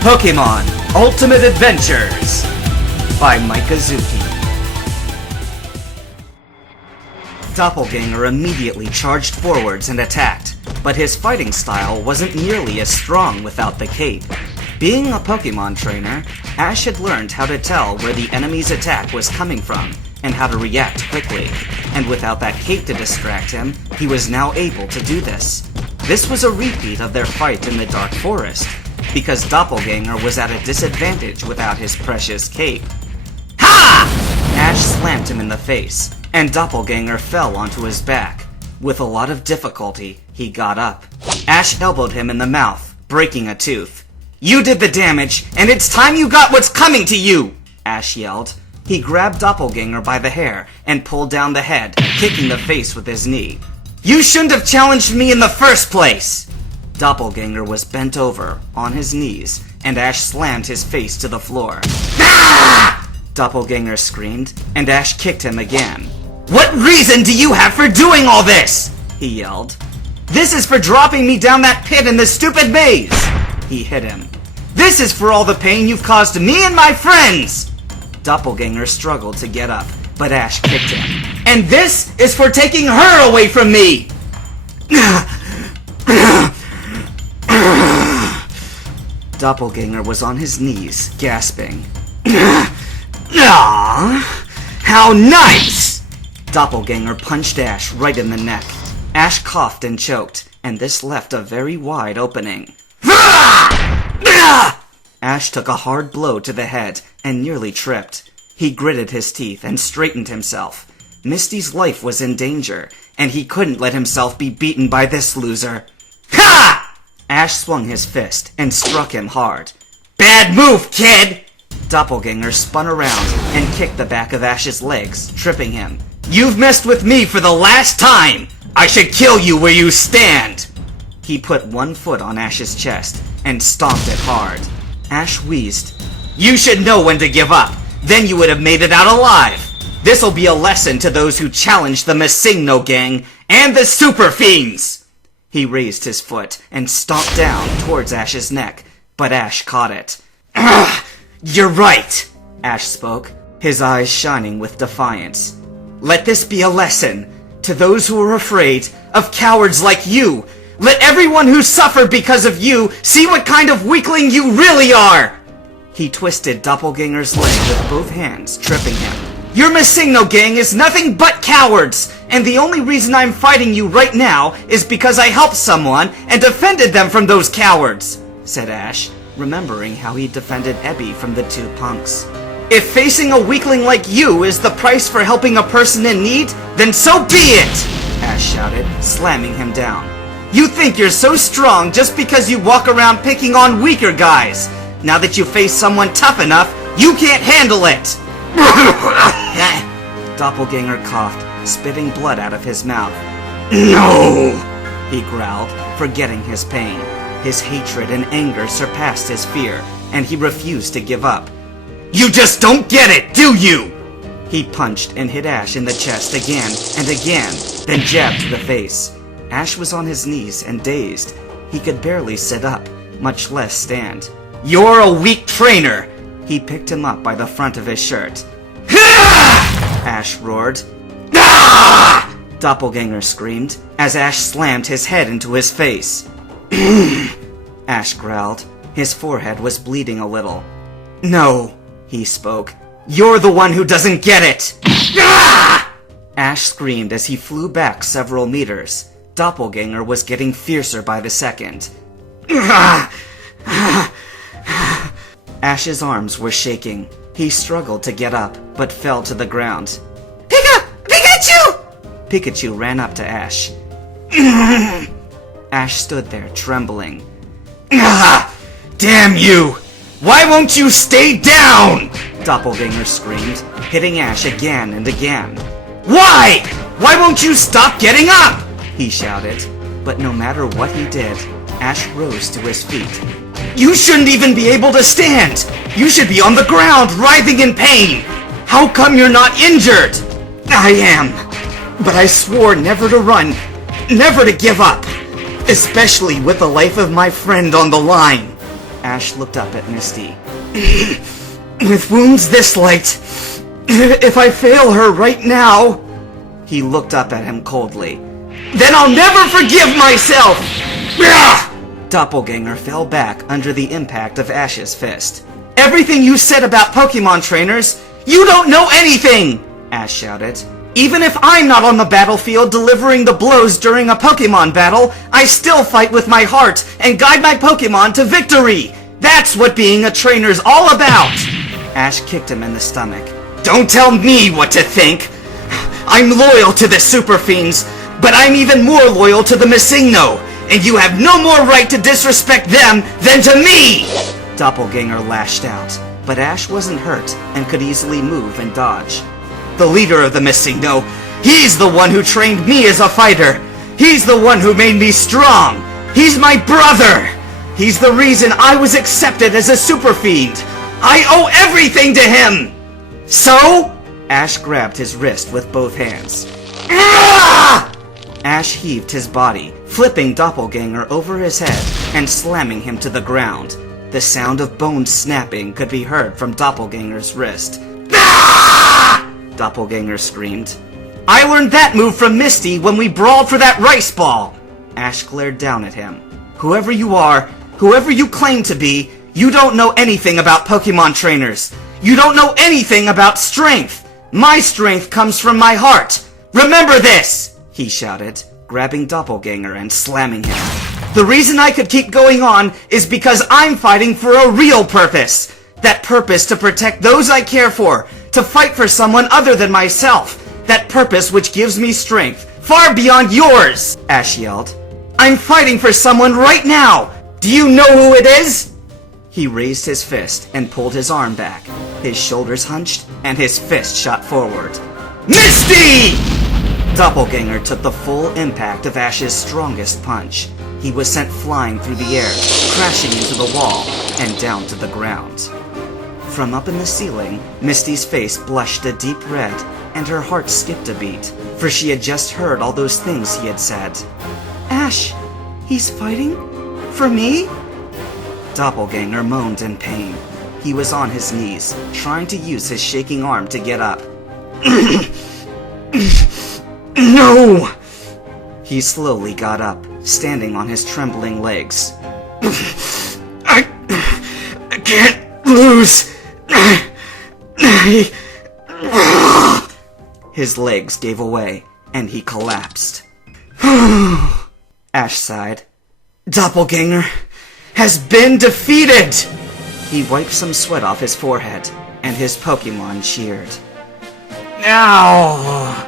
Pokemon Ultimate Adventures by Mikazuki. Doppelganger immediately charged forwards and attacked, but his fighting style wasn't nearly as strong without the cape. Being a Pokemon trainer, Ash had learned how to tell where the enemy's attack was coming from and how to react quickly, and without that cape to distract him, he was now able to do this. This was a repeat of their fight in the Dark Forest, because Doppelganger was at a disadvantage without his precious cape. Ha! Ash slammed him in the face, and Doppelganger fell onto his back. With a lot of difficulty, he got up. Ash elbowed him in the mouth, breaking a tooth. "You did the damage, and it's time you got what's coming to you!" Ash yelled. He grabbed Doppelganger by the hair and pulled down the head, kicking the face with his knee. "You shouldn't have challenged me in the first place!" Doppelganger was bent over, on his knees, and Ash slammed his face to the floor. Ah! Doppelganger screamed, and Ash kicked him again. "What reason do you have for doing all this?" he yelled. "This is for dropping me down that pit in the stupid maze!" He hit him. "This is for all the pain you've caused me and my friends!" Doppelganger struggled to get up, but Ash kicked him. "And this is for taking her away from me!" Doppelganger was on his knees, gasping. "Aww, how nice!" Doppelganger punched Ash right in the neck. Ash coughed and choked, and this left a very wide opening. Ash took a hard blow to the head and nearly tripped. He gritted his teeth and straightened himself. Misty's life was in danger, and he couldn't let himself be beaten by this loser. Ha! Ash swung his fist and struck him hard. "Bad move, kid!" Doppelganger spun around and kicked the back of Ash's legs, tripping him. "You've messed with me for the last time! I should kill you where you stand!" He put one foot on Ash's chest and stomped it hard. Ash wheezed. "You should know when to give up. Then you would have made it out alive. This'll be a lesson to those who challenge the Massigno gang and the Super Fiends!" He raised his foot and stomped down towards Ash's neck, but Ash caught it. "Ugh, you're right," Ash spoke, his eyes shining with defiance. "Let this be a lesson to those who are afraid of cowards like you. Let everyone who suffered because of you see what kind of weakling you really are!" He twisted Doppelganger's leg with both hands, tripping him. "Your Massigno gang is nothing but cowards, and the only reason I'm fighting you right now is because I helped someone and defended them from those cowards," said Ash, remembering how he defended Ebby from the two punks. "If facing a weakling like you is the price for helping a person in need, then so be it!" Ash shouted, slamming him down. "You think you're so strong just because you walk around picking on weaker guys. Now that you face someone tough enough, you can't handle it!" Doppelganger coughed, spitting blood out of his mouth. "No!" he growled, forgetting his pain. His hatred and anger surpassed his fear, and he refused to give up. "You just don't get it, do you?" He punched and hit Ash in the chest again and again, then jabbed to the face. Ash was on his knees and dazed. He could barely sit up, much less stand. "You're a weak trainer!" He picked him up by the front of his shirt. Ash roared. "Ah!" Doppelganger screamed, as Ash slammed his head into his face. Ash growled. His forehead was bleeding a little. "No," he spoke. "You're the one who doesn't get it!" Ah! Ash screamed as he flew back several meters. Doppelganger was getting fiercer by the second. Ash's arms were shaking. He struggled to get up, but fell to the ground. Pikachu! Pikachu ran up to Ash. Ash stood there, trembling. "Damn you! Why won't you stay down?" Doppelganger screamed, hitting Ash again and again. "Why? Why won't you stop getting up?" he shouted. But no matter what he did, Ash rose to his feet. "You shouldn't even be able to stand! You should be on the ground, writhing in pain! How come you're not injured?" "I am, but I swore never to run, never to give up, especially with the life of my friend on the line." Ash looked up at Misty. With wounds this light, if I fail her right now... He looked up at him coldly. Then I'll never forgive myself! Doppelganger fell back under the impact of Ash's fist. Everything you said about Pokemon trainers, you don't know anything! Ash shouted. Even if I'm not on the battlefield delivering the blows during a Pokemon battle, I still fight with my heart and guide my Pokemon to victory! That's what being a trainer's all about! Ash kicked him in the stomach. Don't tell me what to think! I'm loyal to the Super Fiends, but I'm even more loyal to the Missigno, and you have no more right to disrespect them than to me! Doppelganger lashed out, but Ash wasn't hurt and could easily move and dodge. The leader of the Missigno, he's the one who trained me as a fighter! He's the one who made me strong! He's my brother! He's the reason I was accepted as a Super Fiend! I owe everything to him! So? Ash grabbed his wrist with both hands. Ah! Ash heaved his body, flipping Doppelganger over his head and slamming him to the ground. The sound of bones snapping could be heard from Doppelganger's wrist. Ah! Doppelganger screamed. I learned that move from Misty when we brawled for that rice ball! Ash glared down at him. Whoever you are, whoever you claim to be, you don't know anything about Pokemon trainers. You don't know anything about strength. My strength comes from my heart. Remember this! He shouted, grabbing Doppelganger and slamming him. The reason I could keep going on is because I'm fighting for a real purpose. That purpose to protect those I care for, to fight for someone other than myself. That purpose which gives me strength, far beyond yours! Ash yelled. I'm fighting for someone right now! Do you know who it is? He raised his fist and pulled his arm back. His shoulders hunched, and his fist shot forward. Misty! Doppelganger took the full impact of Ash's strongest punch. He was sent flying through the air, crashing into the wall, and down to the ground. From up in the ceiling, Misty's face blushed a deep red, and her heart skipped a beat, for she had just heard all those things he had said. Ash, he's fighting? For me? Doppelganger moaned in pain. He was on his knees, trying to use his shaking arm to get up. No! He slowly got up, standing on his trembling legs. I can't lose. His legs gave away, and he collapsed. Ash sighed. Doppelganger has been defeated! He wiped some sweat off his forehead, and his Pokemon cheered. Ow!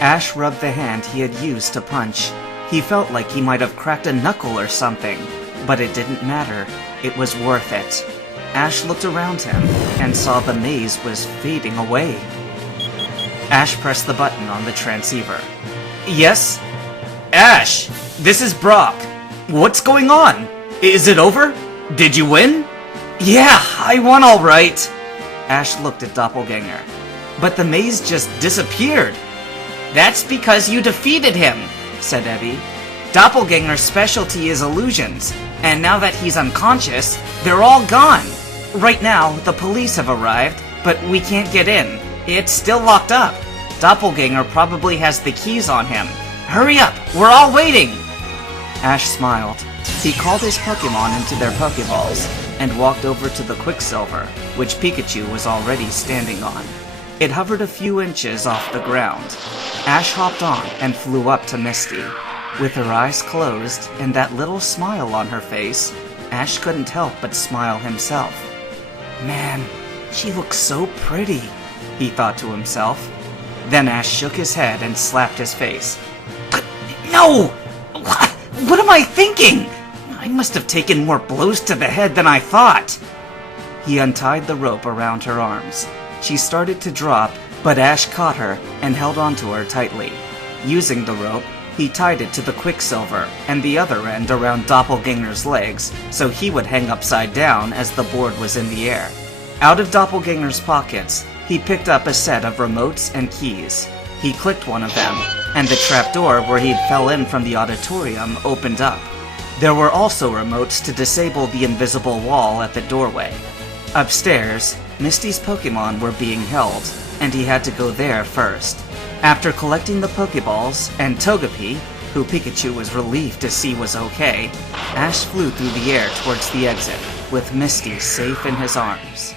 Ash rubbed the hand he had used to punch. He felt like he might have cracked a knuckle or something, but it didn't matter. It was worth it. Ash looked around him and saw the maze was fading away. Ash pressed the button on the transceiver. Yes? Ash, this is Brock. What's going on? Is it over? Did you win? Yeah, I won all right. Ash looked at Doppelganger. But the maze just disappeared. That's because you defeated him, said Eddie. Doppelganger's specialty is illusions, and now that he's unconscious, they're all gone. Right now, the police have arrived, but we can't get in. It's still locked up. Doppelganger probably has the keys on him. Hurry up, we're all waiting! Ash smiled. He called his Pokemon into their Pokeballs, and walked over to the Quicksilver, which Pikachu was already standing on. It hovered a few inches off the ground. Ash hopped on and flew up to Misty. With her eyes closed and that little smile on her face, Ash couldn't help but smile himself. Man, she looks so pretty, he thought to himself. Then Ash shook his head and slapped his face. No! What am I thinking? I must have taken more blows to the head than I thought. He untied the rope around her arms. She started to drop, but Ash caught her and held onto her tightly. Using the rope, he tied it to the Quicksilver and the other end around Doppelganger's legs so he would hang upside down as the board was in the air. Out of Doppelganger's pockets, he picked up a set of remotes and keys. He clicked one of them, and the trapdoor where he'd fell in from the auditorium opened up. There were also remotes to disable the invisible wall at the doorway. Upstairs, Misty's Pokémon were being held, and he had to go there first. After collecting the Pokéballs and Togepi, who Pikachu was relieved to see was okay, Ash flew through the air towards the exit, with Misty safe in his arms.